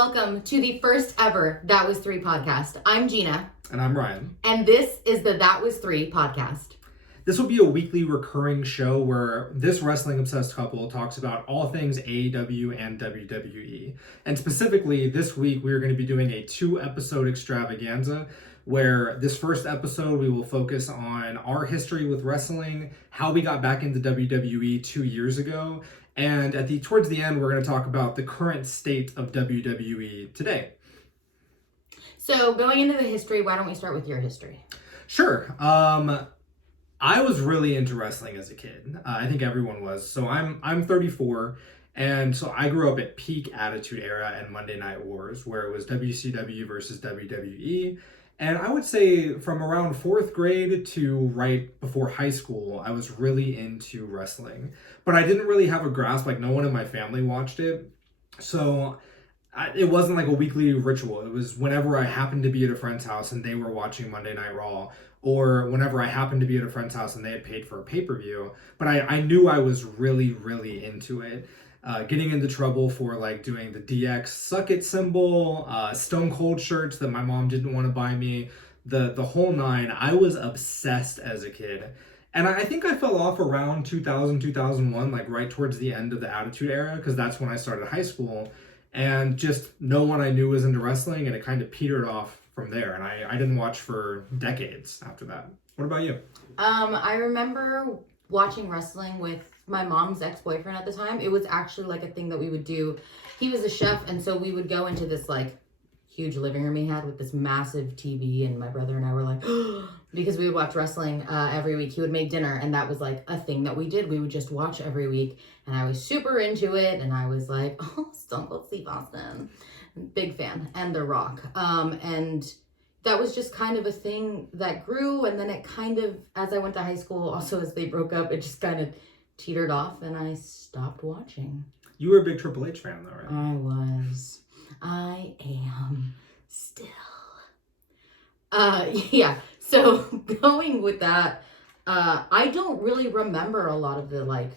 welcome to the first ever That Was 3 podcast. I'm Gina. And I'm Ryan. And this is the That Was 3 podcast. This will be a weekly recurring show where this wrestling-obsessed couple talks about all things AEW and WWE. And specifically, this week we are going to be doing a 2-episode extravaganza where this first episode we will focus on our history with wrestling, how we got back into WWE 2 years ago, and towards the end we're going to talk about the current state of WWE today. So going into the history, why don't we start with your history? Sure. I was really into wrestling as a kid. I think everyone was. So I'm 34, and so I grew up at peak Attitude Era and Monday Night Wars, where it was WCW versus WWE. And I would say from around 4th grade to right before high school, I was really into wrestling. But I didn't really have a grasp, like no one in my family watched it. So it wasn't like a weekly ritual. It was whenever I happened to be at a friend's house and they were watching Monday Night Raw, or whenever I happened to be at a friend's house and they had paid for a pay-per-view. But I knew I was really, really into it. Getting into trouble for like doing the DX suck it symbol, Stone Cold shirts that my mom didn't want to buy me, the whole nine. I was obsessed as a kid. And I think I fell off around 2000, 2001, like right towards the end of the Attitude Era, because that's when I started high school. And just no one I knew was into wrestling, and it kind of petered off from there. And I didn't watch for decades after that. What about you? I remember watching wrestling with my mom's ex-boyfriend at the time. It was actually like a thing that we would do. He was a chef, and so we would go into this like huge living room he had with this massive TV, and my brother and I were like, because we would watch wrestling every week. He would make dinner, and that was like a thing that we did. We would just watch every week, and I was super into it, and I was like, oh, Stone Cold Steve Austin. Big fan. And The Rock. And that was just kind of a thing that grew, and then it kind of, as I went to high school, also as they broke up, it just kind of teetered off, and I stopped watching. You were a big Triple H fan though, right? I was. I am still. Yeah. So going with that, I don't really remember a lot of the like,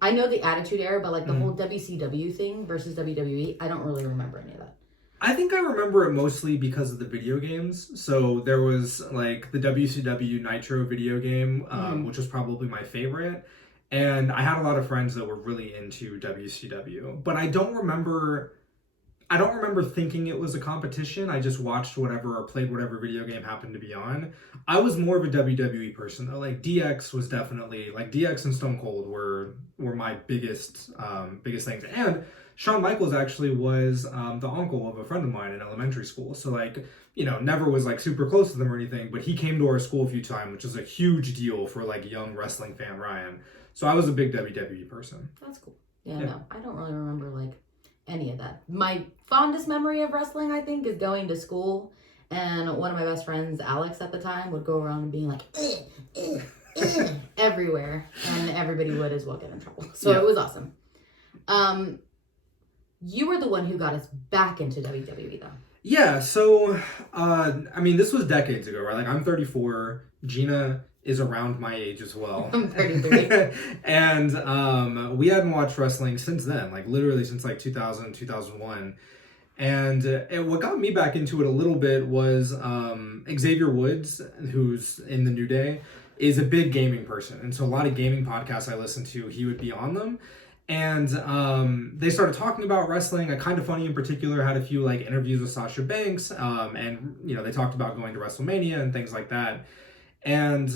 I know the Attitude Era, but like the whole WCW thing versus WWE, I don't really remember any of that. I think I remember it mostly because of the video games. So there was like the WCW Nitro video game, which was probably my favorite. And I had a lot of friends that were really into WCW, but I don't remember thinking it was a competition. I just watched whatever or played whatever video game happened to be on. I was more of a WWE person though. Like DX was definitely, like DX and Stone Cold were my biggest things. And Shawn Michaels actually was the uncle of a friend of mine in elementary school. So like, you know, never was like super close to them or anything, but he came to our school a few times, which is a huge deal for like young wrestling fan Ryan. So I was a big WWE person. That's cool. Yeah, no, I don't really remember like any of that. My fondest memory of wrestling, I think, is going to school, and one of my best friends, Alex at the time, would go around and being like, everywhere, and everybody would as well get in trouble. So It was awesome. You were the one who got us back into WWE, though. Yeah, so, I mean, this was decades ago, right? Like, I'm 34, Gina is around my age as well. I'm 33. And we hadn't watched wrestling since then, like literally since like 2000, 2001. And what got me back into it a little bit was Xavier Woods, who's in the New Day, is a big gaming person. And so a lot of gaming podcasts I listen to, he would be on them. And they started talking about wrestling. Kind of Funny in particular had a few like interviews with Sasha Banks. And, you know, they talked about going to WrestleMania and things like that. And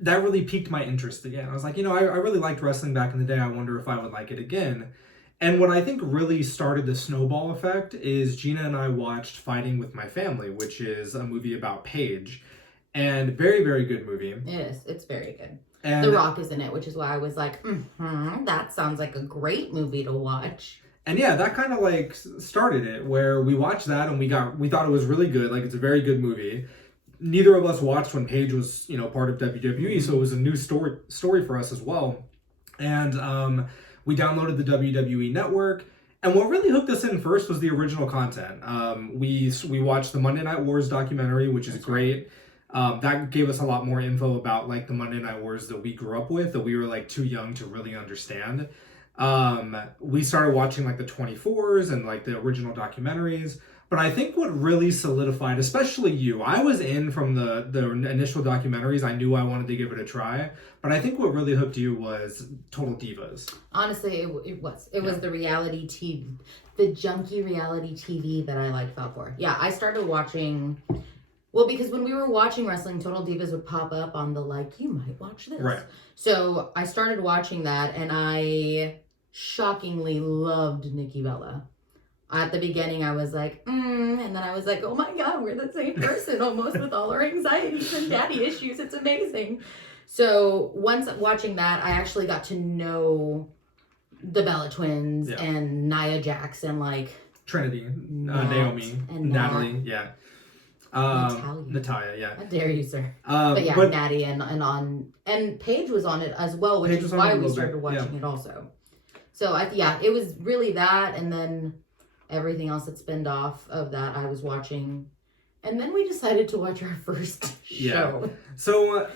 that really piqued my interest again. I was like, you know, I really liked wrestling back in the day. I wonder if I would like it again. And what I think really started the snowball effect is Gina and I watched Fighting with My Family, which is a movie about Paige. And very, very good movie. It is. It's very good. And The Rock is in it, which is why I was like, that sounds like a great movie to watch. And yeah, that kind of like started it, where we watched that and we thought it was really good. Like, it's a very good movie. Neither of us watched when Paige was, you know, part of WWE, so it was a new story for us as well. And we downloaded the WWE Network, and what really hooked us in first was the original content. We watched the Monday Night Wars documentary, which is great. That gave us a lot more info about like the Monday Night Wars that we grew up with, that we were like too young to really understand. We started watching like the 24s and like the original documentaries. But I think what really solidified, especially you, I was in from the initial documentaries. I knew I wanted to give it a try. But I think what really hooked you was Total Divas. Honestly, it was. It was the reality TV, the junky reality TV that I fell for. Yeah, I started watching... Well, because when we were watching wrestling, Total Divas would pop up on the you might watch this. Right. So I started watching that, and I shockingly loved Nikki Bella. At the beginning, I was like, and then I was like, oh my God, we're the same person almost with all our anxieties and daddy issues. It's amazing. So once watching that, I actually got to know the Bella twins and Nia Jax and Trinity, Naomi, and Natalie, Natalia, yeah. How dare you, sir? But Natty and Paige was on it as well, which is why we started watching it also. So it was really that, and then everything else that spinned off of that I was watching. And then we decided to watch our first show. So,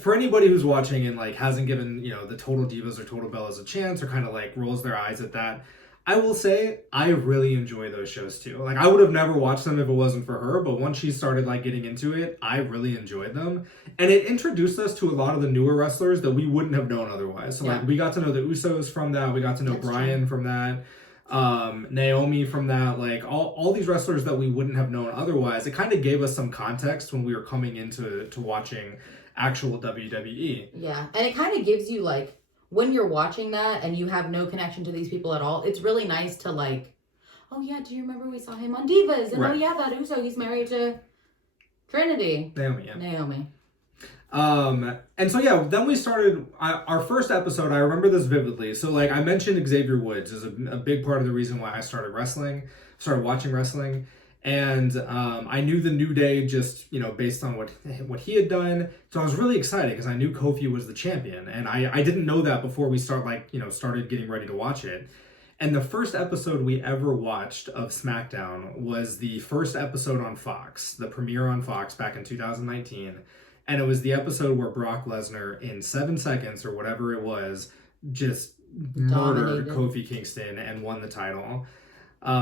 for anybody who's watching and, hasn't given, the Total Divas or Total Bellas a chance or kind of, rolls their eyes at that, I will say I really enjoy those shows, too. I would have never watched them if it wasn't for her, but once she started, getting into it, I really enjoyed them. And it introduced us to a lot of the newer wrestlers that we wouldn't have known otherwise. So, we got to know the Usos from that. We got to know Brian from that. Naomi from that, all these wrestlers that we wouldn't have known otherwise. It kind of gave us some context when we were coming into watching actual WWE. Yeah, and it kind of gives you when you're watching that and you have no connection to these people at all, it's really nice to oh yeah, do you remember we saw him on Divas? And oh yeah, that Uso, he's married to Trinity. Naomi. And so then we started our first episode. I remember this vividly. So I mentioned Xavier Woods is a big part of the reason why I started watching wrestling. And I knew the New Day just, based on what he had done. So I was really excited because I knew Kofi was the champion. And I didn't know that before we started getting ready to watch it. And the first episode we ever watched of Smackdown was the first episode on Fox, the premiere on Fox back in 2019. And it was the episode where Brock Lesnar, in 7 seconds or whatever it was, just murdered Kofi Kingston and won the title.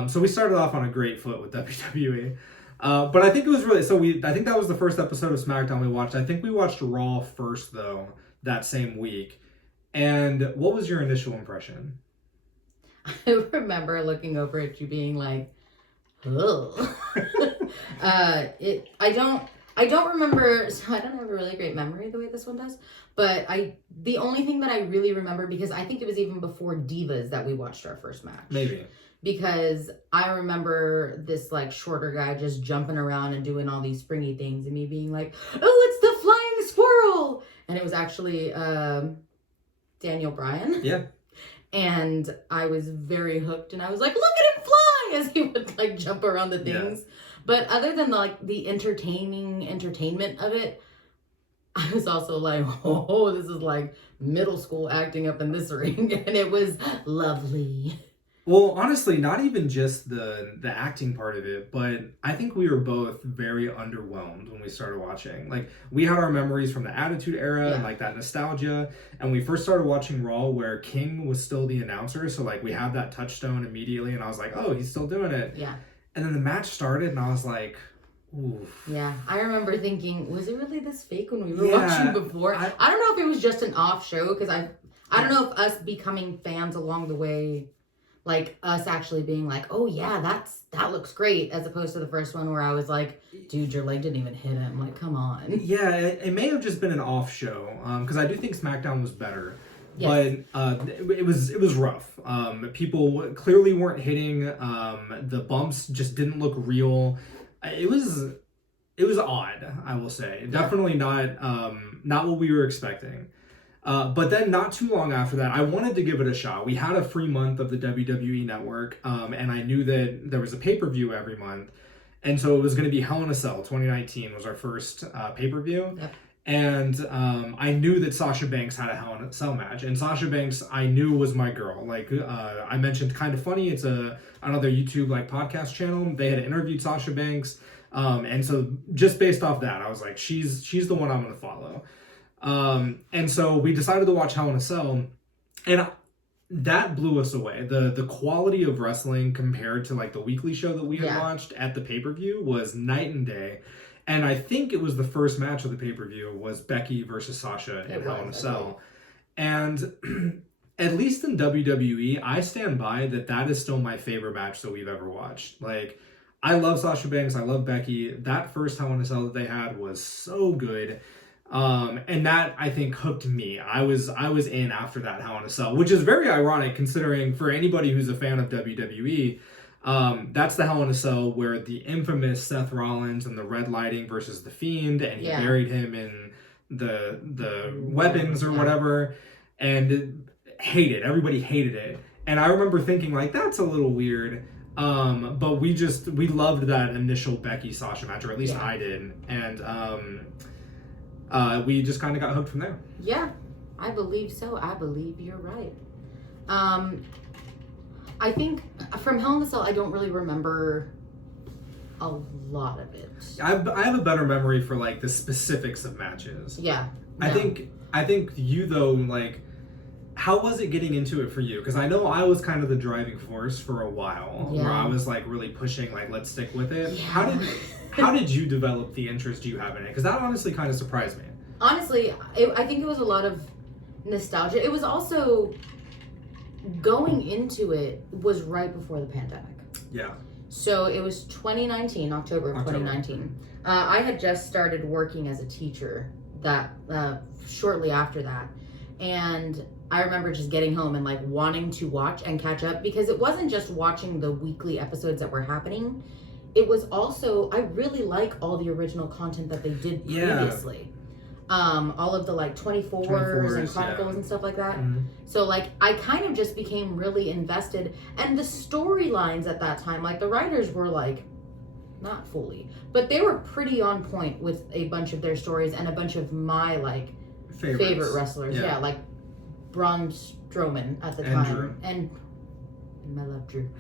So we started off on a great foot with WWE. But I think it was really... I think that was the first episode of SmackDown we watched. I think we watched Raw first, though, that same week. And what was your initial impression? I remember looking over at you being like, ugh. I don't remember, so I don't have a really great memory the way this one does, but the only thing that I really remember, because I think it was even before Divas that we watched our first match. Maybe. Because I remember this shorter guy just jumping around and doing all these springy things and me being like, oh, it's the flying squirrel! And it was actually Daniel Bryan. Yeah. And I was very hooked and I was like, look at him fly! As he would jump around the things. Yeah. But other than the entertainment of it, I was also like, oh, this is middle school acting up in this ring. And it was lovely. Well, honestly, not even just the acting part of it, but I think we were both very underwhelmed when we started watching. We had our memories from the Attitude Era and that nostalgia. And we first started watching Raw where King was still the announcer. So we had that touchstone immediately and I was like, oh, he's still doing it. Yeah. And then the match started and I was like, oof. Yeah, I remember thinking, was it really this fake when we were watching before? I don't know if it was just an off show because I don't know if us becoming fans along the way, us actually being like, oh yeah, that looks great, as opposed to the first one where I was like, dude, your leg didn't even hit him. Come on. Yeah, it may have just been an off show because I do think SmackDown was better. Yes. But it was rough. People clearly weren't hitting. The bumps just didn't look real. It was odd, I will say. Definitely not what we were expecting. But then not too long after that, I wanted to give it a shot. We had a free month of the WWE Network, and I knew that there was a pay-per-view every month. And so it was going to be Hell in a Cell. 2019 was our first pay-per-view. Yep. And I knew that Sasha Banks had a Hell in a Cell match. And Sasha Banks, I knew was my girl. I mentioned Kind of Funny. It's another YouTube podcast channel. They had interviewed Sasha Banks. And so just based off that, I was like, she's the one I'm going to follow. And so we decided to watch Hell in a Cell. And that blew us away. The quality of wrestling compared to like the weekly show that we had Yeah. watched at the pay-per-view was night and day. And I think it was the first match of the pay-per-view was Becky versus Sasha in Hell in a Cell. And at least in WWE, I stand by that is still my favorite match that we've ever watched. Like, I love Sasha Banks, I love Becky. That first Hell in a Cell that they had was so good. And that, I think, hooked me. I was in after that Hell in a Cell, which is very ironic considering for anybody who's a fan of WWE, that's the Hell in a Cell where the infamous Seth Rollins and the red lighting versus the Fiend, and he buried him in the weapons or whatever, and everybody hated it. And I remember thinking like, that's a little weird. But we loved that initial Becky Sasha match, or at least I did. And we just kind of got hooked from there. Yeah, I believe so. I believe you're right. I think from Hell in a Cell, I don't really remember a lot of it. I have a better memory for like the specifics of matches. Yeah. No. I think you though, like, how was it getting into it for you? Because I know I was kind of the driving force for a while, where I was like really pushing, like, let's stick with it. Yeah. How did you develop the interest you have in it? Because that honestly kind of surprised me. Honestly, I think it was a lot of nostalgia. It was also, going into it was right before the pandemic. Yeah. So it was 2019, October of 2019. I had just started working as a teacher that shortly after that. And I remember just getting home and like wanting to watch and catch up, because it wasn't just watching the weekly episodes that were happening. It was also, I really like all the original content that they did previously. All of the like 24s and Chronicles and stuff like that. Mm-hmm. So like I kind of just became really invested, and the storylines at that time, like the writers were like, not fully, but they were pretty on point with a bunch of their stories and a bunch of my like favorite wrestlers. Yeah, like Braun Strowman at the time, and I love Drew.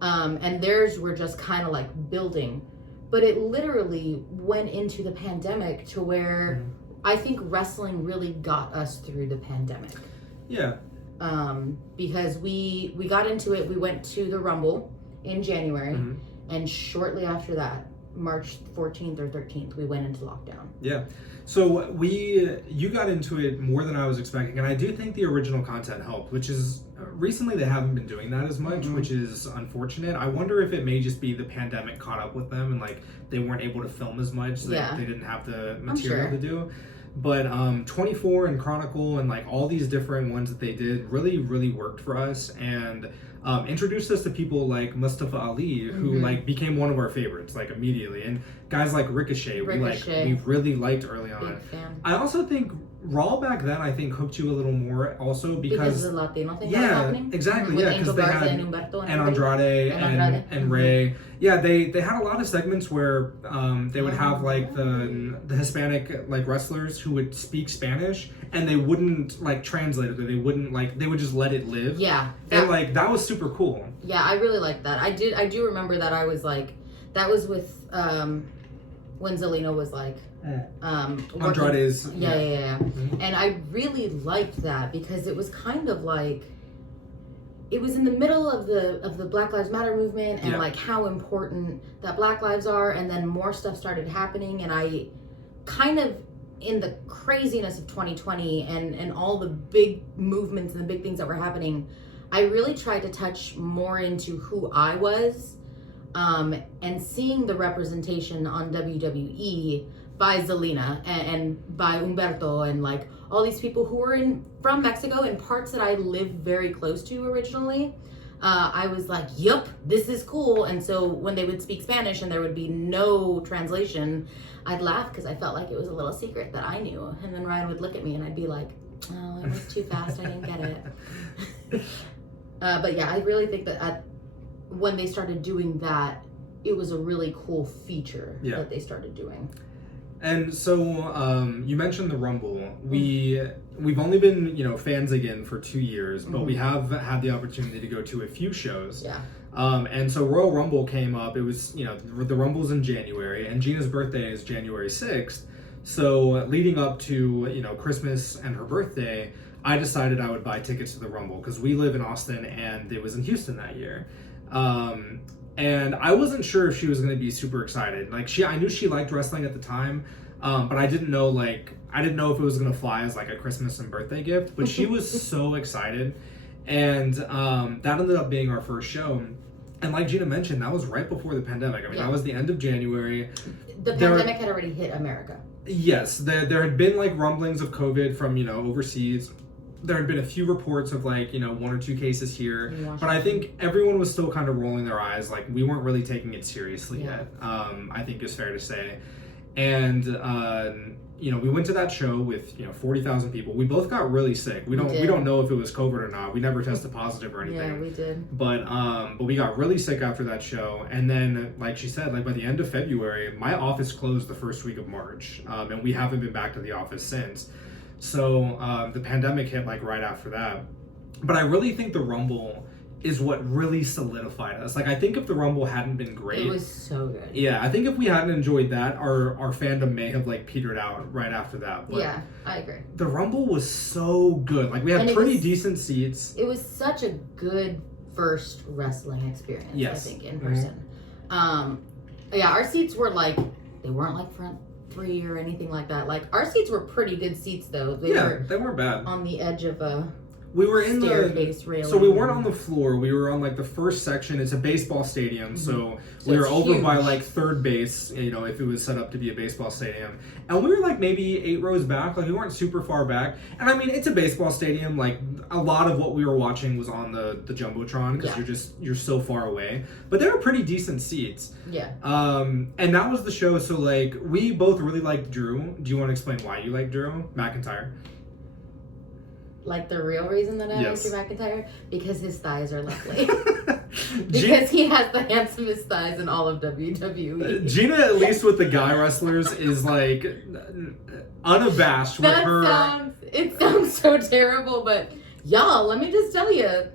And theirs were just kind of like building, but it literally went into the pandemic to where I think wrestling really got us through the pandemic. Yeah. Because we got into it. We went to the Rumble in January, and shortly after that, March 14th or 13th, we went into lockdown. Yeah. So you got into it more than I was expecting, and I do think the original content helped, which is recently they haven't been doing that as much, which is unfortunate. I wonder if it may just be the pandemic caught up with them and like they weren't able to film as much, so they didn't have the material to do. But 24 and Chronicle and like all these different ones that they did really, really worked for us, and introduced us to people like Mustafa Ali, who like became one of our favorites like immediately, and guys like Ricochet. we really liked early on. Big fan. I also think Raw back then hooked you a little more also because of the Latino thing that was happening. Exactly. With Because they had and Humberto and Andrade and Ray. Yeah, they had a lot of segments where they would have like the Hispanic like wrestlers who would speak Spanish, and they wouldn't like translate it. They would just let it live. Yeah. And like that was super cool. Yeah, I really liked that. I do remember that. I was like, that was with when Zelina was like Andrade's. Yeah. And I really liked that because it was kind of like, it was in the middle of the Black Lives Matter movement, and like how important that Black lives are, and then more stuff started happening, and I kind of, in the craziness of 2020 and all the big movements and the big things that were happening, I really tried to touch more into who I was, and seeing the representation on WWE by Zelina and by Humberto and like all these people who were from Mexico in parts that I lived very close to originally. I was like, yup, this is cool. And so when they would speak Spanish and there would be no translation, I'd laugh because I felt like it was a little secret that I knew. And then Ryan would look at me and I'd be like, oh, it was too fast, I didn't get it. But yeah, I really think that when they started doing that, it was a really cool feature that they started doing. And so you mentioned the Rumble. We've only been fans again for 2 years, but we have had the opportunity to go to a few shows. Yeah. And so Royal Rumble came up. It was the Rumble's in January, and Gina's birthday is January 6th. So leading up to Christmas and her birthday, I decided I would buy tickets to the Rumble because we live in Austin and it was in Houston that year. And I wasn't sure if she was going to be super excited. Like I knew she liked wrestling at the time, but I didn't know if it was going to fly as like a Christmas and birthday gift. But she was so excited, and that ended up being our first show. And like Gina mentioned, that was right before the pandemic. I mean, that was the end of January. The pandemic had already hit America. Yes, there had been like rumblings of COVID from overseas. There had been a few reports of like 1 or 2 cases here, but I think everyone was still kind of rolling their eyes. Like we weren't really taking it seriously yet. I think is fair to say. And we went to that show with 40,000 people. We both got really sick. We don't know if it was COVID or not. We never tested positive or anything. Yeah, we did. But we got really sick after that show. And then, like she said, like by the end of February, my office closed the first week of March, and we haven't been back to the office since. So the pandemic hit like right after that. But I really think the Rumble is what really solidified us. Like I think if the Rumble hadn't been great, it was so good. Yeah, I think if we hadn't enjoyed that, our fandom may have like petered out right after that. But yeah, I agree. The Rumble was so good. Like we had pretty decent seats. It was such a good first wrestling experience. Yes. I think in person. Yeah, our seats were like they weren't like front 3 or anything like that. Like our seats were pretty good seats though. They weren't bad. On the edge of a we were in staircase railing. So we weren't on the floor. We were on like the first section. It's a baseball stadium, so we were over huge. By like third base. If it was set up to be a baseball stadium, and we were like maybe 8 rows back. Like we weren't super far back. And I mean, it's a baseball stadium. Like a lot of what we were watching was on the jumbotron because you're so far away. But they were pretty decent seats. Yeah. And that was the show. So like we both really liked Drew. Do you want to explain why you like Drew McIntyre? Like the real reason that I like Drew McIntyre? Because his thighs are lovely. Because he has the handsomest thighs in all of WWE. Gina, at least with the guy wrestlers, is like unabashed with her. It sounds so terrible, but y'all, let me just tell you,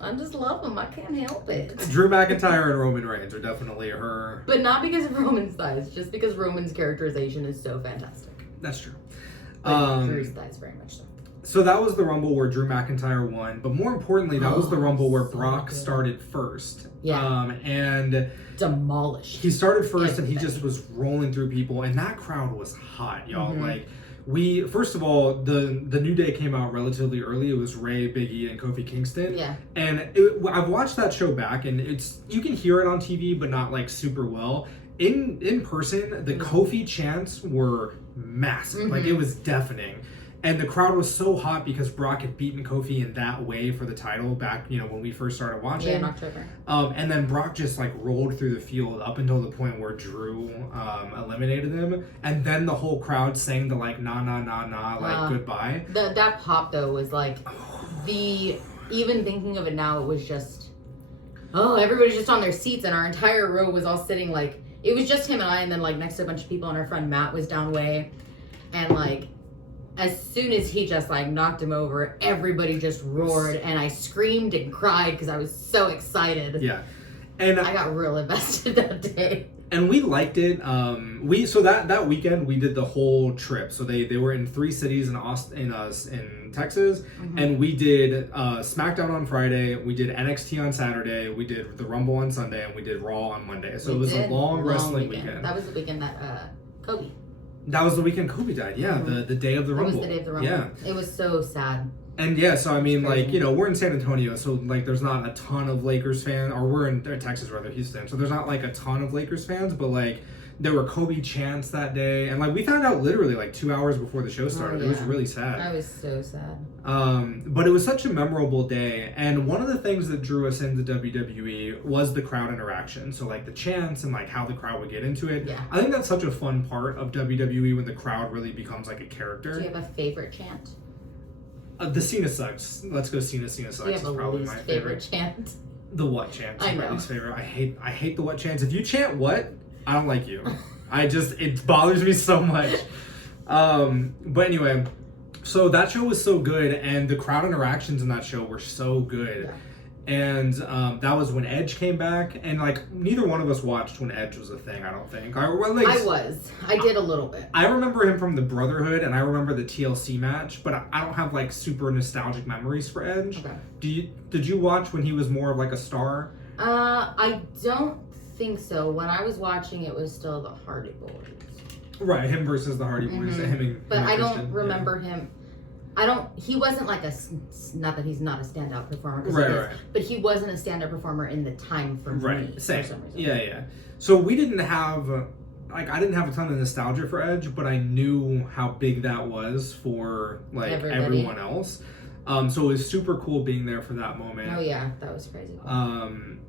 I just love him. I can't help it. Drew McIntyre and Roman Reigns are definitely her. But not because of Roman's thighs, just because Roman's characterization is so fantastic. That's true. Drew's thighs very much so. So that was the Rumble where Drew McIntyre won, but more importantly, that was the Rumble where Brock started first. Yeah. And demolished. He started first and he just was rolling through people, and that crowd was hot, y'all. Like first of all, the New Day came out relatively early. It was Ray, Big E, and Kofi Kingston. Yeah. And I've watched that show back, and you can hear it on TV, but not like super well. In person, the Kofi chants were massive. Like it was deafening. And the crowd was so hot because Brock had beaten Kofi in that way for the title back, when we first started watching. Yeah, in October. And then Brock just like rolled through the field up until the point where Drew eliminated him. And then the whole crowd sang the like nah nah nah nah like goodbye. That pop though was like even thinking of it now, it was just everybody's just on their seats and our entire row was all sitting like it was just him and I, and then like next to a bunch of people, and our friend Matt was down way, and like as soon as he just like knocked him over, everybody just roared, and I screamed and cried because I was so excited. Yeah, and I got real invested that day. And we liked it. That weekend we did the whole trip. So they were in 3 cities in in Texas, and we did Smackdown on Friday. We did NXT on Saturday. We did the Rumble on Sunday, and we did Raw on Monday. So it was a long wrestling weekend. That was the weekend that Kobe. That was the weekend Kobe died. Yeah, the day of the Rumble. It was the day of the Rumble. Yeah, it was so sad. And yeah, so I mean, like, we're in San Antonio, so like there's not a ton of Lakers fans, or we're in Texas rather, Houston, so there's not like a ton of Lakers fans, but like there were Kobe chants that day, and like we found out literally like 2 hours before the show started. It was really sad. I was so sad. But it was such a memorable day, and one of the things that drew us into WWE was the crowd interaction. So like the chants and like how the crowd would get into it. Yeah. I think that's such a fun part of WWE when the crowd really becomes like a character. Do you have a favorite chant? The Cena sucks. Let's go Cena sucks. Do you have is probably least my favorite chant? The what chant is I my know. least favorite. I hate the what chants. If you chant what, I don't like you. It bothers me so much. But anyway, so that show was so good, and the crowd interactions in that show were so good. And that was when Edge came back, and like neither one of us watched when Edge was a thing. I don't think. I did a little bit. I remember him from the Brotherhood, and I remember the TLC match, but I don't have like super nostalgic memories for Edge. Okay. Did you watch when he was more of like a star? I don't think so. When I was watching, it was still the Hardy Boys. Right, him versus the Hardy Boys. But I don't remember him. He wasn't like not that he's not a standout performer, right. But he wasn't a standout performer in the time for me. Same. For some reason. Yeah. So we didn't have, I didn't have a ton of nostalgia for Edge, but I knew how big that was for like everyone else. So it was super cool being there for that moment. Oh yeah, that was crazy.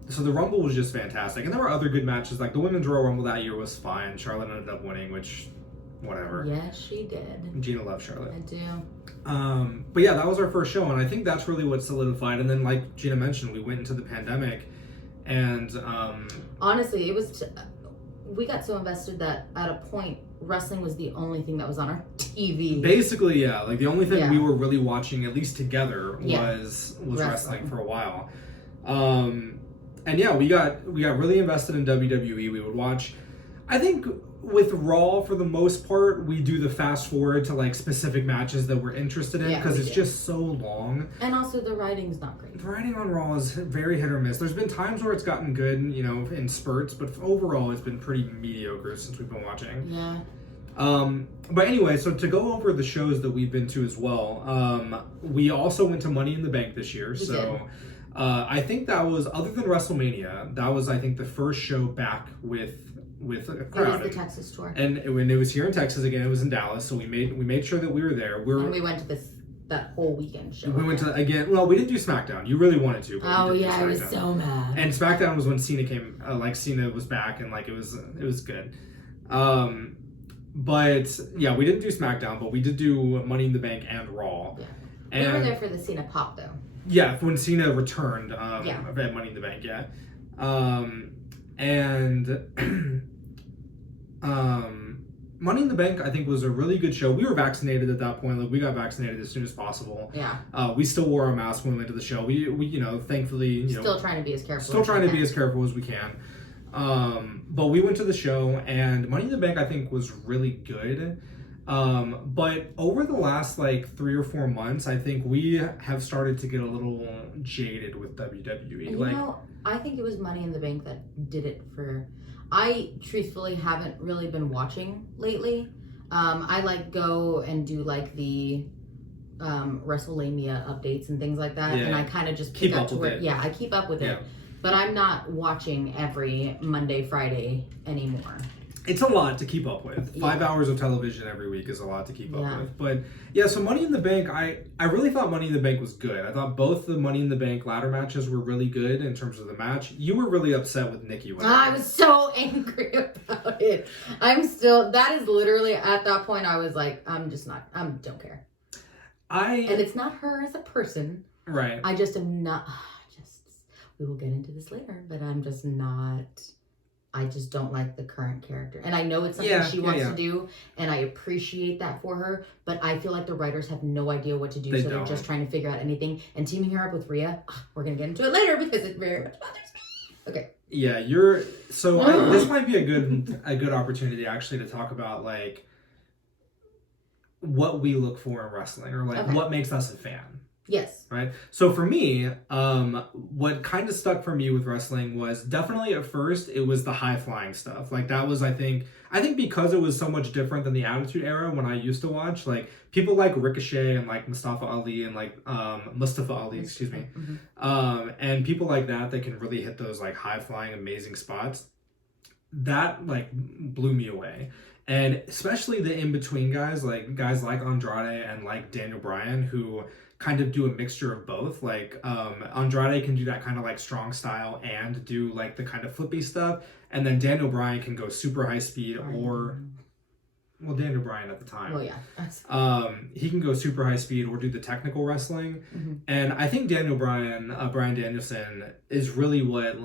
So the Rumble was just fantastic, and there were other good matches. Like the Women's Royal Rumble that year was fine. Charlotte ended up winning, which, whatever. Yes, she did. Gina loves Charlotte. I do. But yeah, that was our first show, and I think that's really what solidified. And then, like Gina mentioned, we went into the pandemic, and honestly, it was. We got so invested that at a point, wrestling was the only thing that was on our TV. Basically, yeah. Like the only thing we were really watching, at least together, was wrestling for a while. And yeah, we got really invested in WWE. We would watch. I think with Raw, for the most part, we do the fast forward to like specific matches that we're interested in because it's just so long. And also the writing's not great. The writing on Raw is very hit or miss. There's been times where it's gotten good, in spurts, but overall it's been pretty mediocre since we've been watching. Yeah. But anyway, so to go over the shows that we've been to as well, we also went to Money in the Bank this year. I think that was, other than WrestleMania, that was, I think, the first show back with a crowd. It was the Texas tour. And when it was here in Texas again, it was in Dallas, so we made sure that we were there. And we went to that whole weekend show. We went to, again, well, we didn't do SmackDown. You really wanted to. But I was so mad. And SmackDown was when Cena came, Cena was back, and it was good. But yeah, we didn't do SmackDown, but we did do Money in the Bank and Raw. Yeah. And we were there for the Cena pop, though. Yeah, when Cena returned at Money in the Bank, yeah. Money in the Bank, I think, was a really good show. We were vaccinated at that point. Like, we got vaccinated as soon as possible. Yeah. We still wore our mask when we went to the show. We thankfully, still trying to be as careful. Still trying to be as careful as we can. But we went to the show, and Money in the Bank, I think, was really good. But over the last 3 or 4 months, I think we have started to get a little jaded with WWE. I think it was Money in the Bank that did it for. I truthfully haven't really been watching lately. I go and do the WrestleMania updates and things like that, and I kind of just keep up with it. Yeah, I keep up with it, but I'm not watching every Monday, Friday anymore. It's a lot to keep up with. 5 hours of television every week is a lot to keep up with. But yeah, so Money in the Bank, I really thought Money in the Bank was good. I thought both the Money in the Bank ladder matches were really good in terms of the match. You were really upset with Nikki winning. I was so angry about it. That is literally, at that point, I was like, don't care. And it's not her as a person. Right. I just am not, we will get into this later, but I'm just not... I just don't like the current character. And I know it's something she wants to do, and I appreciate that for her, but I feel like the writers have no idea what to do, they're just trying to figure out anything. And teaming her up with Rhea, we're going to get into it later because it very much bothers me. Okay. Yeah, this might be a good opportunity actually to talk about what we look for in wrestling, or what makes us a fan. Yes. Right. So for me, what kind of stuck for me with wrestling was definitely at first it was the high flying stuff. That was, I think because it was so much different than the Attitude Era when I used to watch, people like Ricochet and Mustafa Ali and Mustafa Ali, excuse me, and people like that can really hit those high flying amazing spots. That blew me away. And especially the in between guys like Andrade and Daniel Bryan, who kind of do a mixture of both. Andrade can do that kind of strong style and do the kind of flippy stuff, and then Daniel Bryan can go super high speed Daniel Bryan at the time. Well, yeah. He can go super high speed or do the technical wrestling, and I think Daniel Bryan, Bryan Danielson, is really what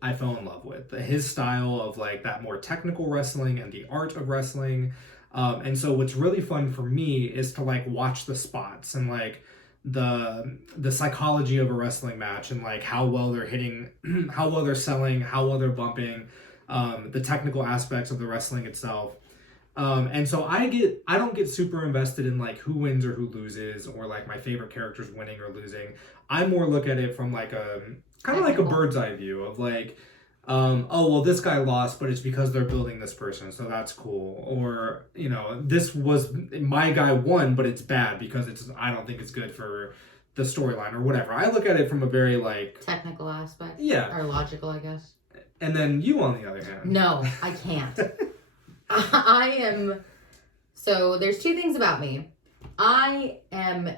I fell in love with. His style of that more technical wrestling and the art of wrestling, and so what's really fun for me is to watch the spots and the psychology of a wrestling match and like how well they're hitting, how well they're selling, how well they're bumping, the technical aspects of the wrestling itself. And so I don't get super invested in like who wins or who loses or like my favorite characters winning or losing. I more look at it from like a kind of like a bird's eye view of like, oh, well, this guy lost, but it's because they're building this person, so that's cool. Or, you know, this was my guy won, but it's bad because I don't think it's good for the storyline or whatever. I look at it from a very like technical aspect. Yeah. Or logical, I guess. And then you, on the other hand. No, I can't. So there's two things about me. I am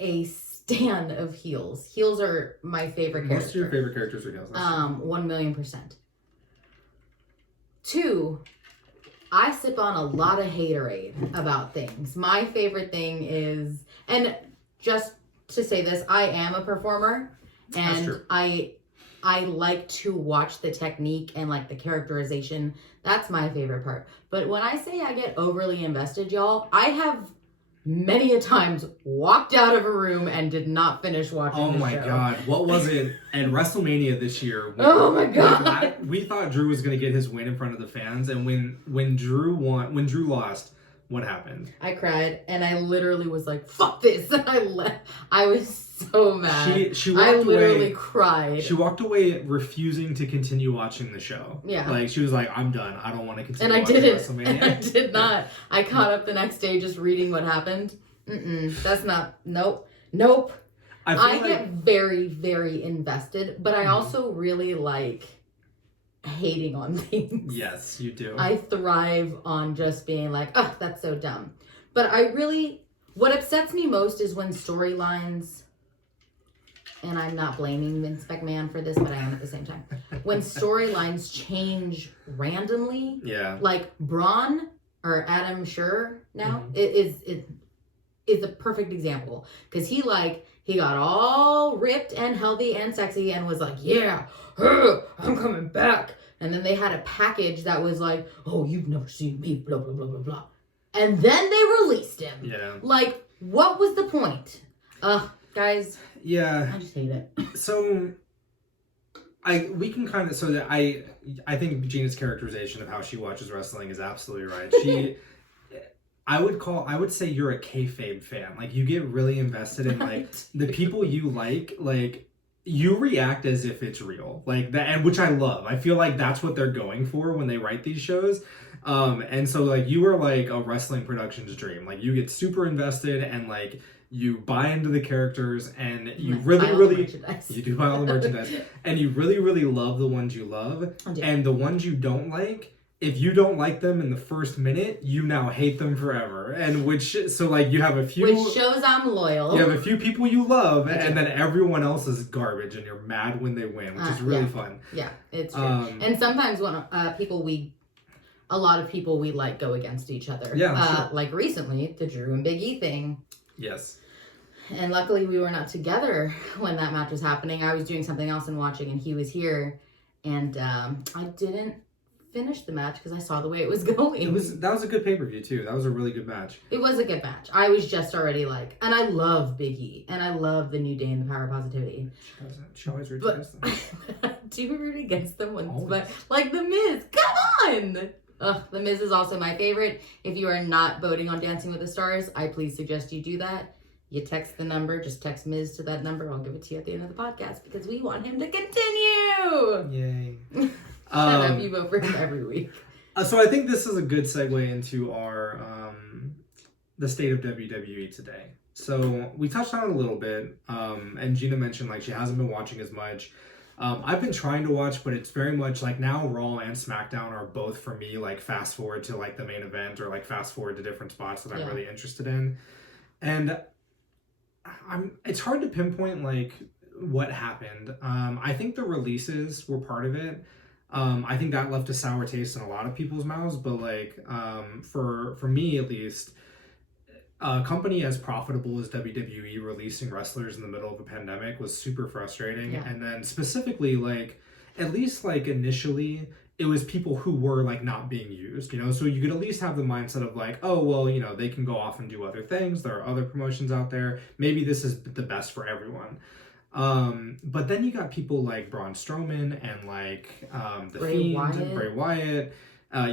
a stan of heels. Heels are my favorite character. Most of your favorite characters are heels. 1,000,000%. Two, I sip on a lot of haterade about things. My favorite thing is, and just to say this, I am a performer, and I like to watch the technique and like the characterization. That's my favorite part. But when I say I get overly invested, y'all, I have many a times walked out of a room and did not finish watching the show. Oh my God. What was it at WrestleMania this year? Oh my God. We thought Drew was going to get his win in front of the fans. And when Drew lost, what happened? I cried and I literally was like, fuck this. And I left. I was so mad. She walked away. I literally cried. She walked away refusing to continue watching the show. Yeah. Like, she was like, I'm done. I don't want to continue watching WrestleMania. And I did not. I caught up the next day just reading what happened. That's not, nope. I get very, very invested, but I also really like hating on things. Yes, you do. I thrive on just being like, oh, that's so dumb. But what upsets me most is when storylines, and I'm not blaming Vince McMahon for this, but I am at the same time. When storylines change randomly, like Braun or Adam Scherr now, it is a perfect example. Because he got all ripped and healthy and sexy and was like, yeah, I'm coming back. And then they had a package that was like, oh, you've never seen me, blah, blah, blah, blah, blah. And then they released him. Yeah. Like, what was the point? Guys. Yeah. I just hate it. So, I think Gina's characterization of how she watches wrestling is absolutely right. I would say you're a kayfabe fan. Like, you get really invested in like the people you like you react as if it's real, like that, and which I love. I feel like that's what they're going for when they write these shows. And so like you are like a wrestling production's dream. Like you get super invested and like you buy into the characters and you you do buy all the merchandise and you really love the ones you love, and the ones you don't like, if you don't like them in the first minute, you now hate them forever. And which you have a few... Which shows I'm loyal. You have a few people you love, and then everyone else is garbage, and you're mad when they win, which is really fun. Yeah, it's true. And sometimes when a lot of people we like go against each other. Yeah, sure. Like recently, the Drew and Big E thing. Yes. And luckily we were not together when that match was happening. I was doing something else and watching, and he was here. And I didn't finish the match because I saw the way it was going. That was a good pay-per-view too. That was a really good match. It was a good match. I was just already like, and I love Big E, and I love the New Day and the Power of Positivity. She always roots against them. I do root against them once, but like The Miz, come on! Ugh, The Miz is also my favorite. If you are not voting on Dancing with the Stars, I please suggest you do that. You text the number, just text Miz to that number. I'll give it to you at the end of the podcast because we want him to continue. Yay. Shut up, you vote for him every week. So I think this is a good segue into our the state of WWE today. So we touched on it a little bit, and Gina mentioned like she hasn't been watching as much. I've been trying to watch, but it's very much like now Raw and Smackdown are both for me like fast forward to like the main event or like fast forward to different spots that I'm really interested in. And it's hard to pinpoint like what happened. I think the releases were part of it. I think that left a sour taste in a lot of people's mouths, but like for me at least, a company as profitable as WWE releasing wrestlers in the middle of a pandemic was super frustrating. And then specifically like at least like initially it was people who were like not being used, you know, so you could at least have the mindset of like, oh well, you know, they can go off and do other things, there are other promotions out there, maybe this is the best for everyone. But then you got people like Braun Strowman and like the Fiend and Bray Wyatt.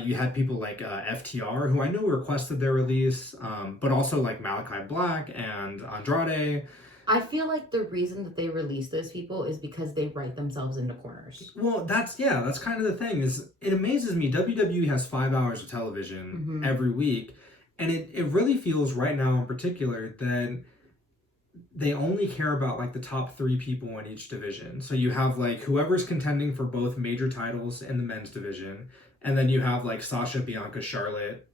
You had people like FTR, who I know requested their release, but also like Malachi Black and Andrade. I feel like the reason that they release those people is because they write themselves into corners. Well, that's kind of the thing. Is it amazes me, WWE has 5 hours of television every week, and it really feels right now in particular that they only care about like the top 3 people in each division. So you have like whoever's contending for both major titles in the men's division, and then you have like Sasha, Bianca, Charlotte,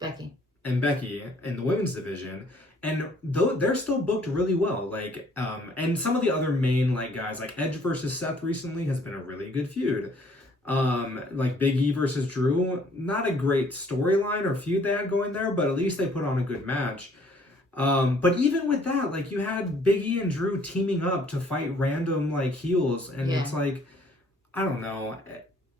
Becky in the women's division. And though they're still booked really well, like, and some of the other main like guys, like Edge versus Seth recently has been a really good feud. Like Big E versus Drew, not a great storyline or feud they had going there, but at least they put on a good match. But even with that, like you had Big E and Drew teaming up to fight random like heels, and it's like, I don't know.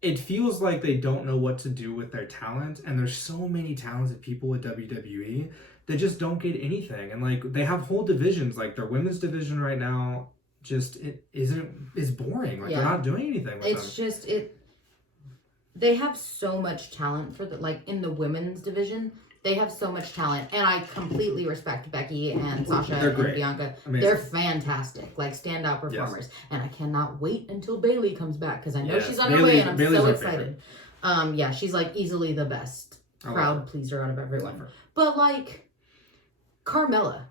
It feels like they don't know what to do with their talent, and there's so many talented people at WWE. They just don't get anything, and like they have whole divisions, like their women's division right now just is boring. Like they're not doing anything with it's them. Just they have so much talent for the like in the women's division. They have so much talent, and I completely respect Becky and Sasha and Bianca. Amazing. They're fantastic, like standout performers, and I cannot wait until Bayley comes back because I know she's on her way, and I'm Bayley's so excited. Yeah, she's like easily the best crowd pleaser out of everyone. But like Carmella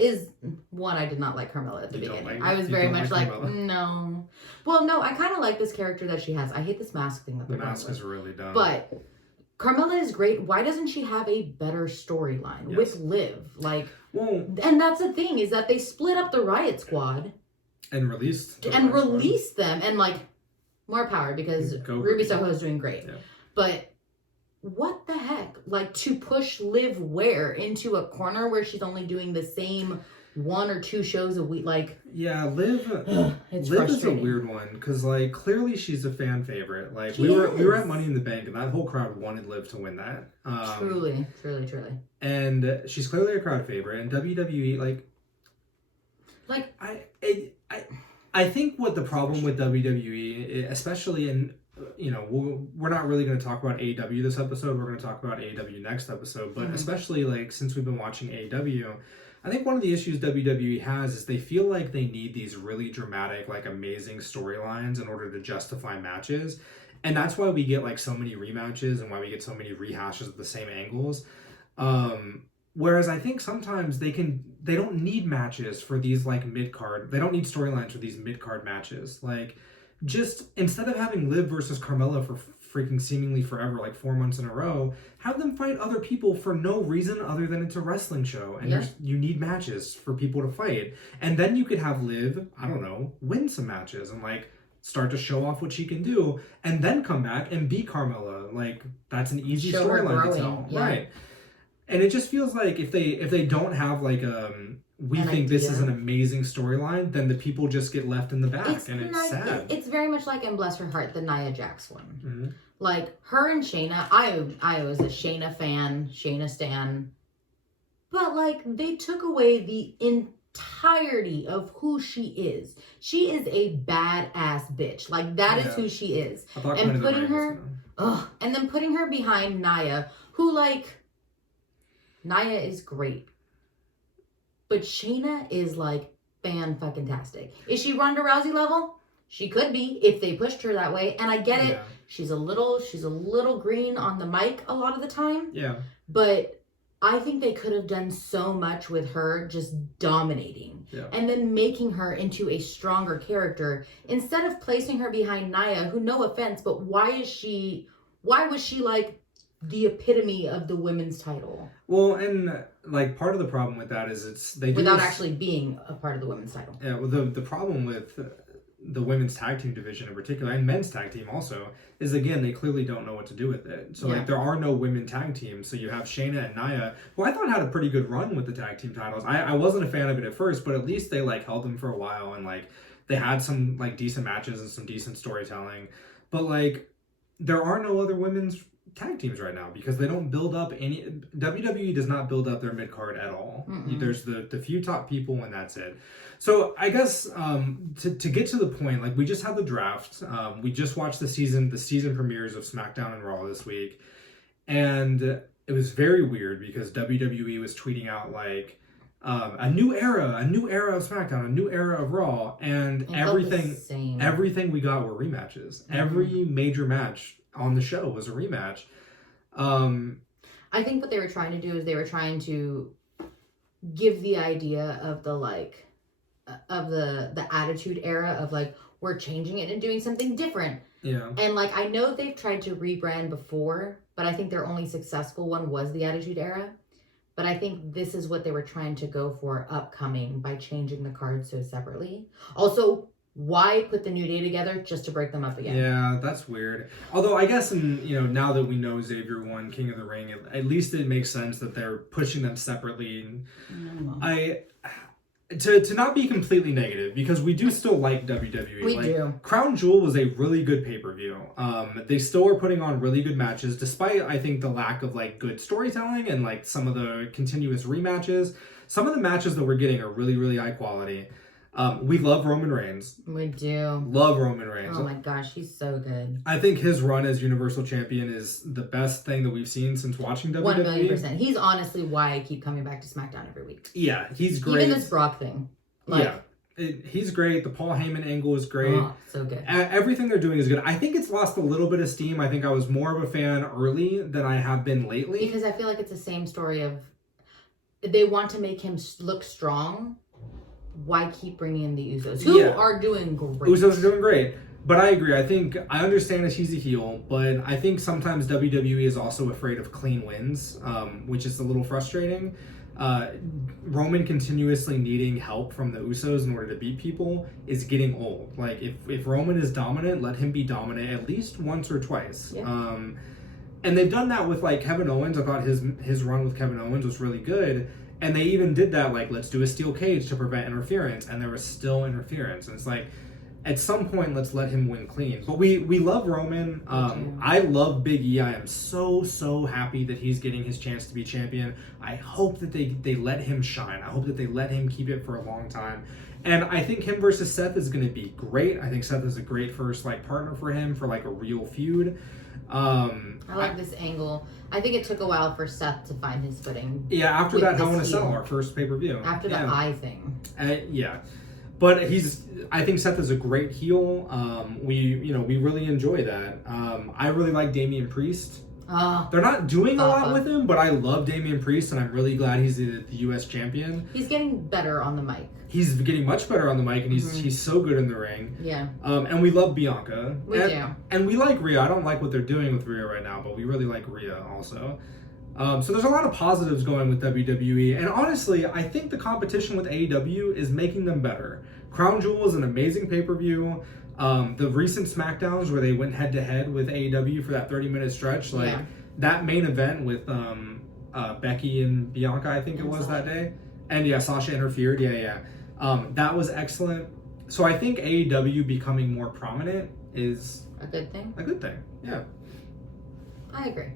is one. I did not like Carmella at the beginning. I was very much like no. Well, no, I kind of like this character that she has. I hate this mask thing that the mask is really dumb, but Carmella is great. Why doesn't she have a better storyline with Liv? Like, and that's the thing is that they split up the Riot Squad and released them, and like more power because Ruby Soho is doing great. Yeah. But what the heck? Like to push Liv where into a corner where she's only doing the same 1 or 2 shows a week, like Liv is a weird one because like clearly she's a fan favorite. Like we were at Money in the Bank and that whole crowd wanted Liv to win that. Truly. And she's clearly a crowd favorite, and WWE like I think what the problem with WWE, especially in, you know, we're not really going to talk about AEW this episode. We're going to talk about AEW next episode, but especially like since we've been watching AEW. I think one of the issues WWE has is they feel like they need these really dramatic, like amazing storylines in order to justify matches. And that's why we get like so many rematches and why we get so many rehashes of the same angles. Whereas I think sometimes they don't need matches for these like mid-card. They don't need storylines for these mid-card matches. Like just instead of having Liv versus Carmella for freaking seemingly forever, like 4 months in a row, have them fight other people for no reason other than it's a wrestling show and you need matches for people to fight. And then you could have Liv, I don't know, win some matches and like start to show off what she can do and then come back and beat Carmella. Like that's an easy storyline to tell. Yeah. Right. And it just feels like if they don't have like we think this is an amazing storyline, then the people just get left in the back, it's sad. It's very much like, and bless her heart, the Nia Jax one. Mm-hmm. Like, her and Shayna, I was a Shayna fan, Shayna stan. But, like, they took away the entirety of who she is. She is a badass bitch. Like, that is who she is. And putting her, and then putting her behind Nia, who, like, Nia is great. But Shayna is like fan-fucking-tastic. Is she Ronda Rousey level? She could be if they pushed her that way. And I get it. She's a little green on the mic a lot of the time. Yeah. But I think they could have done so much with her just dominating. Yeah. And then making her into a stronger character instead of placing her behind Nia, who, no offense, but why was she like the epitome of the women's title? Well, and like part of the problem with that is without actually being a part of the women's title. Yeah, well, the problem with the women's tag team division in particular, and men's tag team also, is again they clearly don't know what to do with it. So like there are no women tag teams. So you have Shayna and Nia, who I thought had a pretty good run with the tag team titles. I wasn't a fan of it at first, but at least they like held them for a while and like they had some like decent matches and some decent storytelling. but like there are no other women's tag teams right now because they don't build up any. WWE does not build up their mid card at all. There's the few top people and that's it. So I guess to get to the point, like we just had the draft. We just watched the season premieres of SmackDown and Raw this week, and it was very weird because WWE was tweeting out like a new era of SmackDown, a new era of Raw, and everything we got were rematches. Every major match on the show was a rematch. I think what they were trying to do is they were trying to give the idea of the attitude era of like we're changing it and doing something different. Yeah. And like I know they've tried to rebrand before, but I think their only successful one was the Attitude Era. But I think this is what they were trying to go for upcoming by changing the cards so separately. Also, why put the New Day together just to break them up again? Yeah, that's weird. Although I guess now that we know Xavier won King of the Ring, at least it makes sense that they're pushing them separately. To not be completely negative, because we do still like WWE. We do. Crown Jewel was a really good pay-per-view. They still are putting on really good matches, despite, I think, the lack of, like, good storytelling and, like, some of the continuous rematches. Some of the matches that we're getting are really, really high quality. We love Roman Reigns. We do. Love Roman Reigns. Oh my gosh, he's so good. I think his run as Universal Champion is the best thing that we've seen since watching WWE. 1,000,000%. He's honestly why I keep coming back to SmackDown every week. Yeah, he's great. Even this Brock thing. He's great. The Paul Heyman angle is great. Oh, so good. Everything they're doing is good. I think it's lost a little bit of steam. I think I was more of a fan early than I have been lately. Because I feel like it's the same story of they want to make him look strong. Why keep bringing in the Usos, who are doing great? Usos are doing great. But I agree. I understand that he's a heel, but I think sometimes WWE is also afraid of clean wins, which is a little frustrating. Roman continuously needing help from the Usos in order to beat people is getting old. Like, if Roman is dominant, let him be dominant at least once or twice. Yeah. And they've done that with, like, Kevin Owens. I thought his run with Kevin Owens was really good. And they even did that, like, let's do a steel cage to prevent interference. And there was still interference. And it's like, at some point, let's let him win clean. But we love Roman. I love Big E. I am so happy that he's getting his chance to be champion. I hope that they let him shine. I hope that they let him keep it for a long time. And I think him versus Seth is going to be great. I think Seth is a great first, like, partner for him for, like, a real feud. I like this angle. I think it took a while for Seth to find his footing. Yeah, after that Hell in a Cell, our first pay-per-view. After the eye thing. But I think Seth is a great heel. We really enjoy that. I really like Damian Priest. They're not doing a lot with him, but I love Damian Priest, and I'm really glad he's the U.S. champion. He's getting better on the mic. He's getting much better on the mic, and he's so good in the ring. Yeah. And we love Bianca. We do. And we like Rhea. I don't like what they're doing with Rhea right now, but we really like Rhea also. So there's a lot of positives going with WWE. And honestly, I think the competition with AEW is making them better. Crown Jewel is an amazing pay-per-view. The recent SmackDowns where they went head-to-head with AEW for that 30-minute stretch, that main event with Becky and Bianca, I think it was that day. And Sasha interfered. That was excellent. So I think AEW becoming more prominent is a good thing. Yeah. I agree.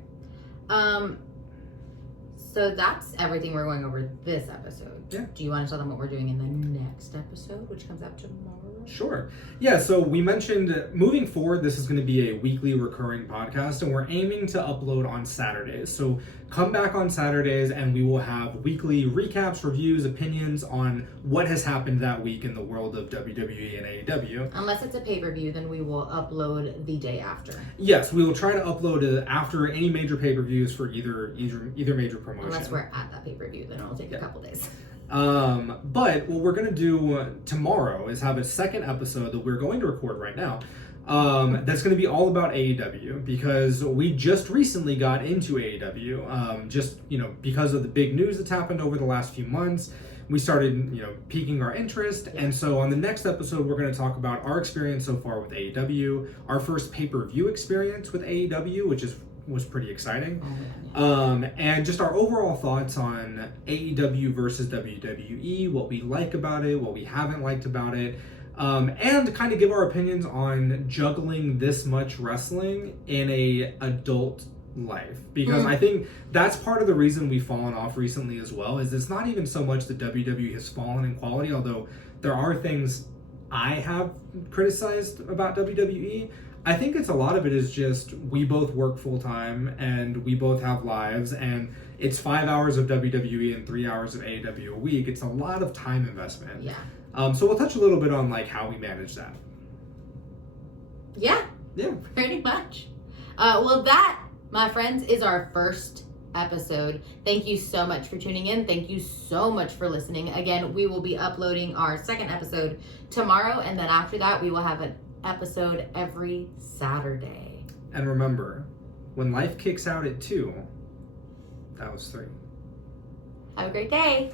So that's everything we're going over this episode. Yeah. Do you want to tell them what we're doing in the next episode, which comes out tomorrow? Sure. Yeah, so we mentioned moving forward, this is going to be a weekly recurring podcast, and we're aiming to upload on Saturdays. So come back on Saturdays, and we will have weekly recaps, reviews, opinions on what has happened that week in the world of WWE and AEW. Unless it's a pay-per-view, then we will upload the day after. Yes, we will try to upload after any major pay-per-views for either major promotion. Unless we're at that pay-per-view, then it'll take a couple days. But what we're going to do tomorrow is have a second episode that we're going to record right now. That's going to be all about AEW because we just recently got into AEW. Because of the big news that's happened over the last few months, we started, piquing our interest. And so on the next episode, we're going to talk about our experience so far with AEW, our first pay-per-view experience with AEW, which was pretty exciting. And just our overall thoughts on AEW versus WWE, what we like about it, what we haven't liked about it. and kind of give our opinions on juggling this much wrestling in a adult life, because I think that's part of the reason we've fallen off recently as well. Is it's not even so much that WWE has fallen in quality, although there are things I have criticized about WWE. I think it's a lot of it is just we both work full time and we both have lives, and it's 5 hours of WWE and 3 hours of AEW a week. It's a lot of time investment. Yeah. So we'll touch a little bit on like how we manage that. Yeah. Yeah. Pretty much. Well, that, my friends, is our first episode. Thank you so much for tuning in. Thank you so much for listening. Again, we will be uploading our second episode tomorrow, and then after that, we will have an episode every Saturday. And remember, when life kicks out at 2, that was 3. Have a great day.